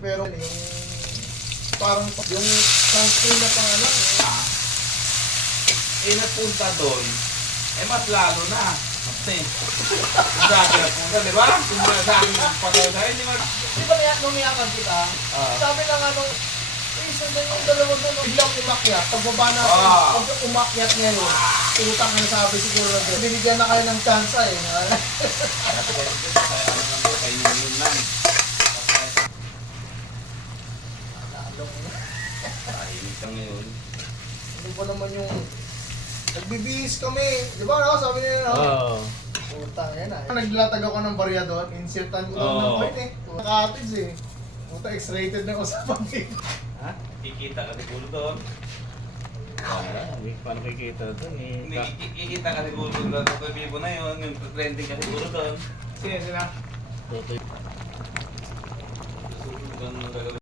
pero yung parang yung sunscreen na pangalan. Napunta doon, mas lalo na. Kasi, sabi na punta, di ba? Kung sabi ng patay tayo, di ba? Di ba numiyakan kita? Sabi lang sundan yung dalawa doon, biglang umakyat. Pagbaba na, pag umakyat niya yun, utang na sabi siguro na doon. Binigyan na kayo ng chance eh. Kaya yun lang. Tahimik lang yun. Ano pa naman yung nagbibihis kami. Di ba no? Sabi nila no? Oo. Utang yan ah. Naglatag ako ng barya doon. Insertan ko doon ng point eh. Nakatids eh. Puta X-rated na usapan din. Ha? Kikita ka siguro doon. Hindi pa nakikita doon eh. Hindi, kikita ka siguro doon. Sa Vivo na yun. Yung trending ka siguro doon. Sige sila. Tutoy.